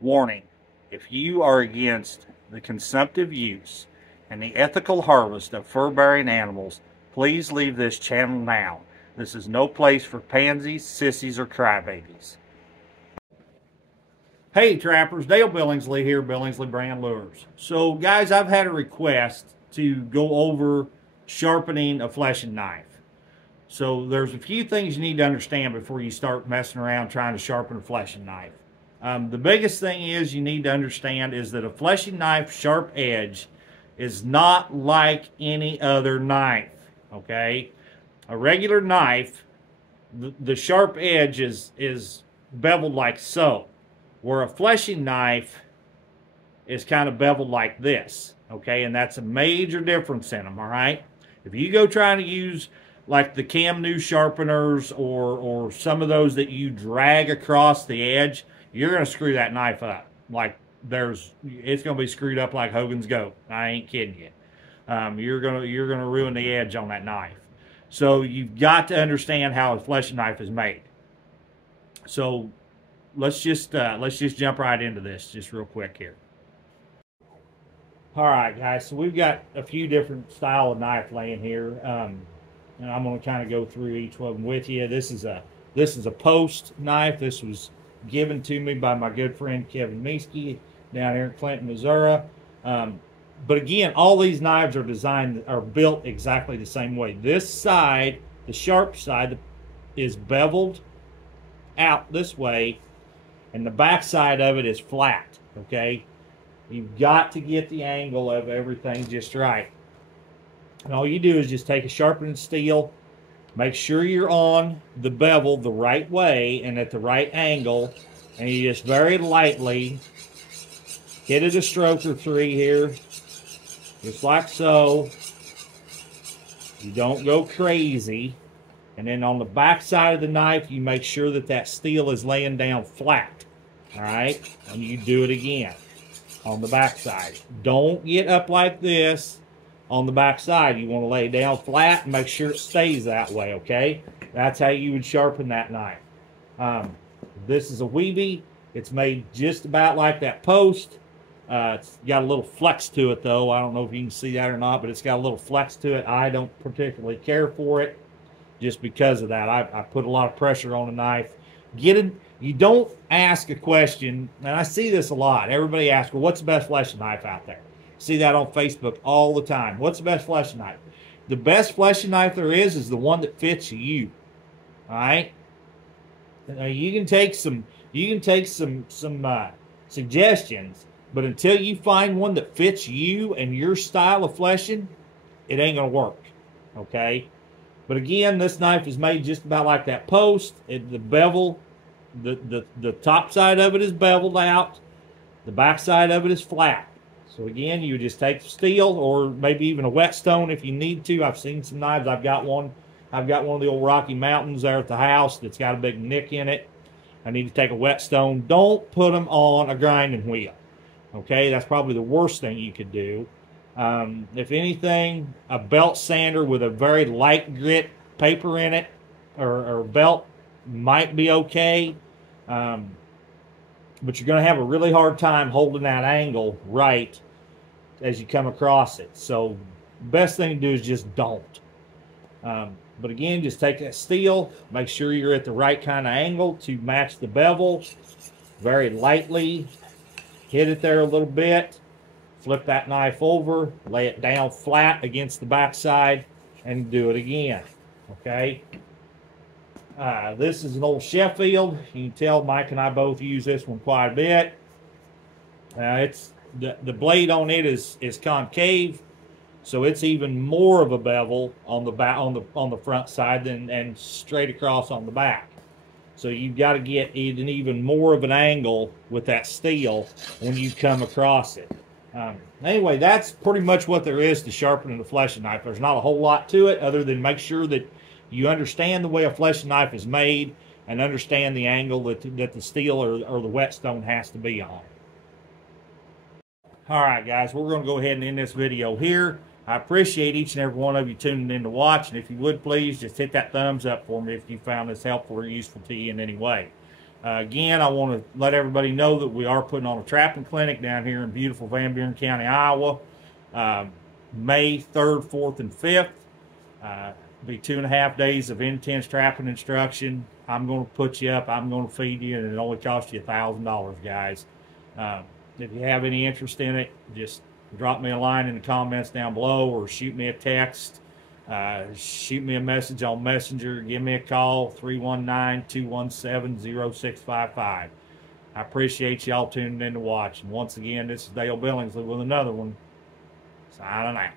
Warning: if you are against the consumptive use and the ethical harvest of fur-bearing animals, please leave this channel now. This is no place for pansies, sissies, or crybabies. Hey trappers, Dale Billingsley here, Billingsley Brand Lures. So guys, I've had a request to go over sharpening a fleshing knife. So there's a few things you need to understand before you start messing around trying to sharpen a fleshing knife. The biggest thing you need to understand is that a fleshing knife sharp edge is not like any other knife, okay? A regular knife, the sharp edge is beveled like so, where a fleshing knife is kind of beveled like this, okay? And that's a major difference in them, all right? If you go trying to use like the Cam New sharpeners or some of those that you drag across the edge, you're going to screw that knife up. Like it's going to be screwed up like Hogan's goat. I ain't kidding you. You're gonna ruin the edge on that knife. So you've got to understand how a fleshing knife is made. So let's just jump right into this just real quick here. All right, guys. So we've got a few different style of knife laying here, and I'm going to kind of go through each one with you. This is a post knife. This was given to me by my good friend Kevin Meeske down here in Clinton, Missouri. But again, all these knives are built exactly the same way. This side, the sharp side, is beveled out this way, and the back side of it is flat, okay? You've got to get the angle of everything just right. And all you do is just take a sharpening steel, make sure you're on the bevel the right way and at the right angle, and you just very lightly hit it a stroke or three here, just like so. You don't go crazy. And then on the back side of the knife, you make sure that that steel is laying down flat, all right? And you do it again on the back side. Don't get up like this on the back side. You want to lay down flat and make sure it stays that way, okay? That's how you would sharpen that knife. This is a Weeby. It's made just about like that post. It's got a little flex to it though. I don't know if you can see that or not, but it's got a little flex to it. I don't particularly care for it just because of that. I put a lot of pressure on the knife. You don't ask a question, and I see this a lot. Everybody asks, well, what's the best fleshing knife out there? See that on Facebook all the time. What's the best fleshing knife? The best fleshing knife there is the one that fits you. All right. Now, you can take some suggestions, but until you find one that fits you and your style of fleshing, it ain't gonna work. Okay. But again, this knife is made just about like that post. The bevel, the top side of it is beveled out. The back side of it is flat. So again, you just take the steel or maybe even a whetstone if you need to. I've seen some knives. I've got one of the old Rocky Mountains there at the house that's got a big nick in it. I need to take a whetstone. Don't put them on a grinding wheel. Okay, that's probably the worst thing you could do. If anything, a belt sander with a very light grit paper in it or belt might be okay. But you're going to have a really hard time holding that angle right as you come across it. So best thing to do is just don't. But again, just take that steel, make sure you're at the right kind of angle to match the bevel. Very lightly hit it there a little bit. Flip that knife over, lay it down flat against the back side, and do it again. Okay? This is an old Sheffield. You can tell Mike and I both use this one quite a bit. It's the blade on it is concave, so it's even more of a bevel on the back on the front side and straight across on the back. So you've got to get even more of an angle with that steel when you come across it. Anyway, that's pretty much what there is to sharpening a fleshing knife. There's not a whole lot to it other than make sure that you understand the way a fleshing knife is made and understand the angle that the steel or the whetstone has to be on. All right, guys, we're going to go ahead and end this video here. I appreciate each and every one of you tuning in to watch, and if you would please just hit that thumbs up for me if you found this helpful or useful to you in any way. Again, I want to let everybody know that we are putting on a trapping clinic down here in beautiful Van Buren County, Iowa, May 3rd, 4th, and 5th. Be 2.5 days of intense trapping instruction. I'm going to put you up. I'm going to feed you, and it only costs you $1,000, guys. If you have any interest in it, just drop me a line in the comments down below, or shoot me a text. Shoot me a message on Messenger. Give me a call, 319-217-0655. I appreciate y'all tuning in to watch. And once again, this is Dale Billingsley with another one. Signing out.